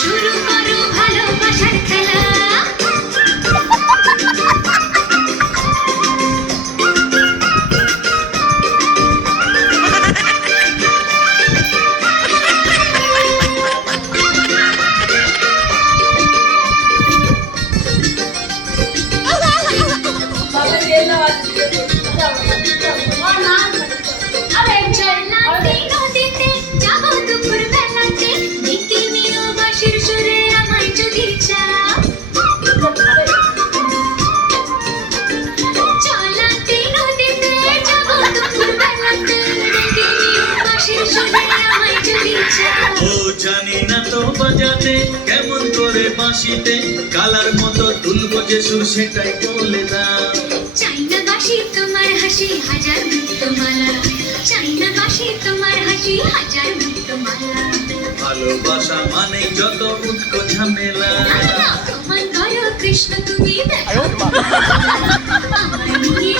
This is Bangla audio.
শুরু করো ভালোবাসার খেলা। নদীতে যাবো দুপুর বেলাতে, ডেকে নিও বাঁশির সুরে আমায় যদি চাও। চলাতে নদীতে যাবো দুপুর বেলাতে, ডেকে নিও বাঁশির সুরে আমায় যদি চাও। ও জানি না তো বাজাতে কেমন করে বাঁশিতে, কালার মতো তুলবো যে সুর সেটাই বলে দাও। চাই না বাঁশি তোমার হাসি হাজার মুক্তমালা, চাই না বাঁশি তোমার হাসি হাজার মুক্তমালা। ভালোবাসা মানে যত উৎকো ঝামেলা। অপমান করো কৃষ্ণ তুমি দেখো, আমার নিয়ে